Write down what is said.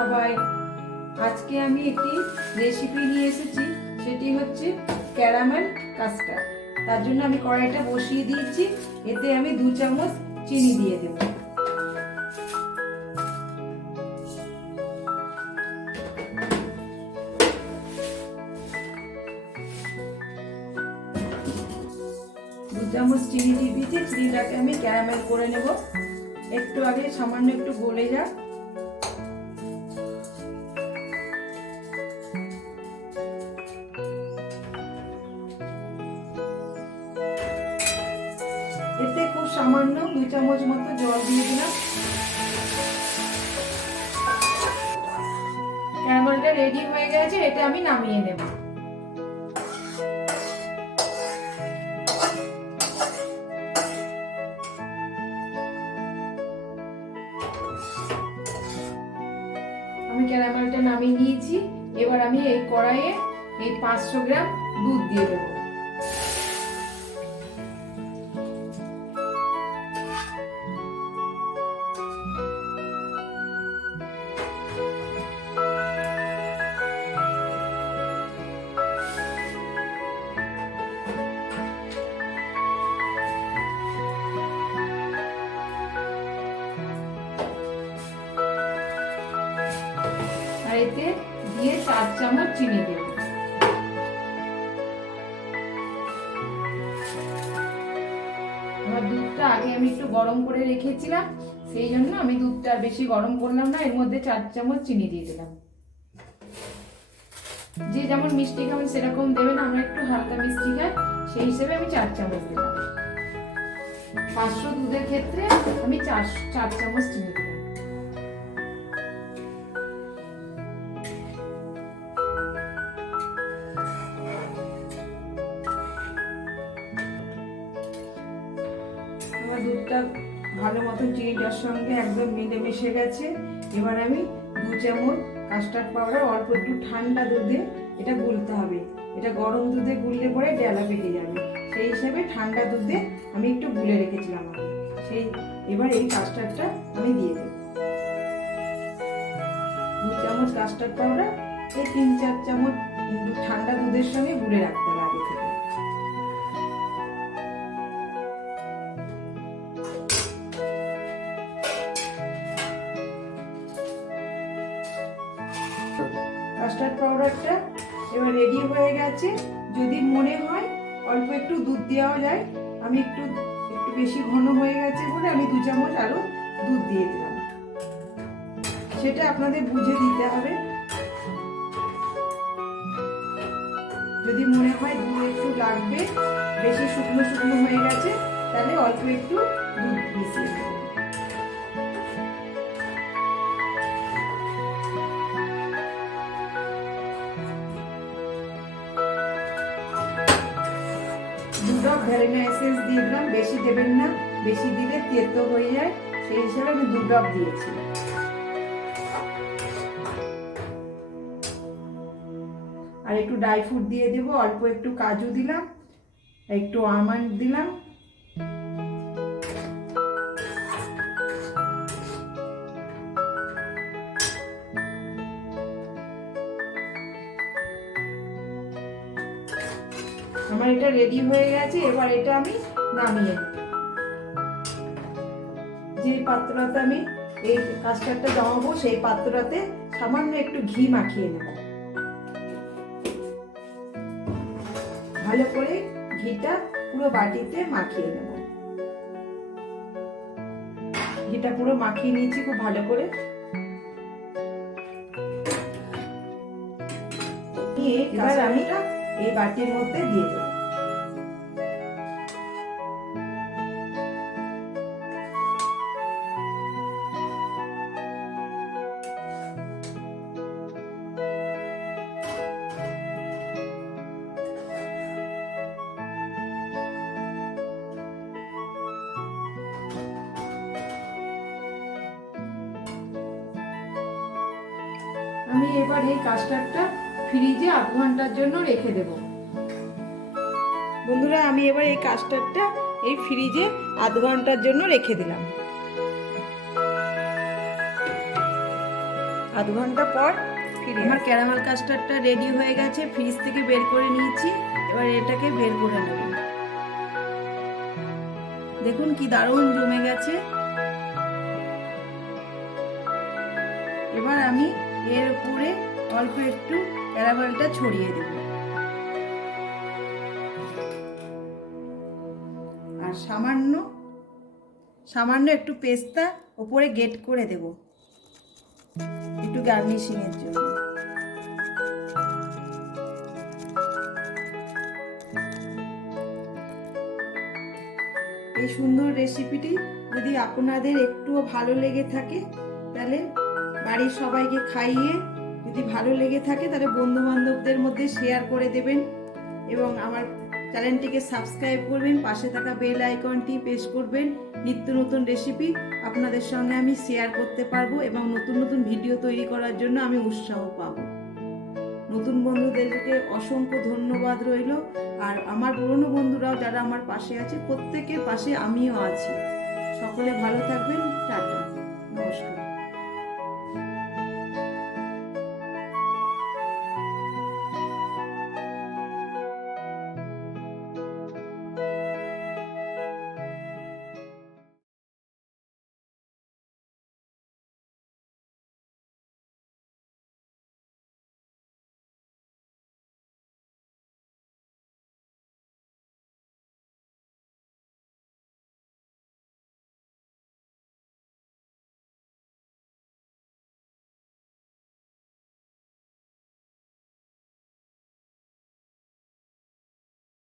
সবাই আজকে আমি একটি রেসিপি নিয়ে এসেছি, সেটি হচ্ছে ক্যারামেল কাস্টার্ড তার জন্য আমি কড়াইটা বসিয়ে দিয়েছি, এতে আমি দু চামচ চিনি দিয়ে দেব। দু চামচ চিনি দিয়ে দিয়েছি, চিনিটাকে আমি ক্যারামেল করে নেব। একটু আগে সামান্য একটু গলে যাক। সামান্য দুই চামচ মতো জল দিয়ে দিলাম। ক্যারামেলটা রেডি হয়ে গেছে, এটা আমি নামিয়ে নেব। আমি ক্যারামেলটা নামিয়ে নিয়েছি, এবার আমি এই কড়াইয়ে এই পাঁচশো গ্রাম দুধ দিয়ে দেবো। আর এতে দিয়ে চার চামচ চিনি দেব। আমার দুধটা আগে আমি একটু গরম করে রেখেছিলাম, সেই জন্য আমি দুধটা বেশি গরম করলাম না, এর মধ্যে চার চামচ চিনি দিয়ে দিলাম। যে যেমন মিষ্টি খাবেন সেরকম দেবেন, আমরা একটু হালকা মিষ্টি খাই, সেই হিসেবে আমি চার চামচ দিলাম। পাঁচশো দুধের ক্ষেত্রে আমি চার চার চামচ চিনি দিলাম দুধটা ভালো মতো চিনিটার সঙ্গে একদম মিলে মিশে গেছে। এবার আমি দু চামচ কাস্টার্ড পাউডার অল্প একটু ঠান্ডা দুধে এটা গুলতে হবে। এটা গরম দুধে গুললে পরে ডেলা পেকে যাবে। সেই হিসাবে ঠান্ডা দুধে আমি একটু গুলে রেখেছিলাম সেই এবার এই কাস্টার্ডটা আমি দিয়ে দেব। দু চামচ কাস্টার্ড পাউডার এই তিন চার চামচ ঠান্ডা দুধের সঙ্গে গুলে রাখতে হবে আগে থেকে। কাস্টার্ড পাউডারটা এবার রেডি হয়ে গেছে। যদি মনে হয় অল্প একটু দুধ দেওয়া যায়, আমি একটু একটু বেশি ঘন হয়ে গেছে বলে আমি দু চামচ আরও দুধ দিয়ে দিলাম। সেটা আপনাদের বুঝে দিতে হবে। যদি মনে হয় দুধ একটু লাগবে, বেশি শুকনো শুকনো হয়ে গেছে, তাহলে অল্প একটু ভ্যানিলা এসেন্স দিয়ে দিলাম, বেশি দেবেন না, বেশি দিলে তেতো হয়ে যায়, সেই হিসাবে আমি দু ড্রপ দিয়েছি। আর একটু ড্রাই ফ্রুট দিয়ে দেবো, অল্প একটু কাজু দিলাম, একটু আমন্ড দিলাম আমার এটা রেডি হয়ে গেছে এবার এটা আমি নামিয়ে যে পাত্রটাতে আমি এই কাস্টারটা জমাবো সেই পাত্রটাতে সামান্য একটু ঘি মাখিয়ে নেব। ভালো করে ঘিটা পুরো বাটিতে মাখিয়ে নেব। ঘিটা পুরো মাখিয়ে নিয়েছি খুব ভালো করে। নিয়ে এবার আমি এই বাটির মধ্যে দিয়ে দেবো। আমি এবার এই কাস্টার্ডটা ফ্রিজে আধ ঘণ্টার জন্য রেখে দেব। বন্ধুরা আমি এবার এই কাস্টার্ডটা এই ফ্রিজে আধ ঘণ্টার জন্য রেখে দিলাম। আধ ঘণ্টা পর ফিরে আমার ক্যারামেল কাস্টার্ডটা রেডি হয়ে গেছে ফ্রিজ থেকে বের করে নিয়েছি এবার এটাকে বের করে নেব। দেখুন কি দারুণ জমে গেছে। এবার আমি এর উপরে অল্প একটু ক্যারামেলটা ছড়িয়ে দেব। আর সামান্য সামান্য একটু পেস্তা ওপরে গেট করে দেব। একটু গার্নিশিং এর জন্য। এই সুন্দর রেসিপিটি যদি আপনাদের একটুও ভালো লেগে থাকে, তাহলে বাড়ির সবাইকে খাইয়ে যদি ভালো লেগে থাকে তাহলে বন্ধু বান্ধবদের মধ্যে শেয়ার করে দেবেন এবং আমার চ্যানেলটিকে সাবস্ক্রাইব করবেন, পাশে থাকা বেল আইকনটি প্রেস করবেন, নিত্য নতুন রেসিপি আপনাদের সঙ্গে আমি শেয়ার করতে পারব এবং নতুন নতুন ভিডিও তৈরি করার জন্য আমি উৎসাহ পাব। নতুন বন্ধুদেরকে অসংখ্য ধন্যবাদ রইল। আর আমার পুরনো বন্ধুরাও যারা আমার পাশে আছে, প্রত্যেকের পাশে আমিও আছি। সকলে ভালো থাকবেন, টাটা।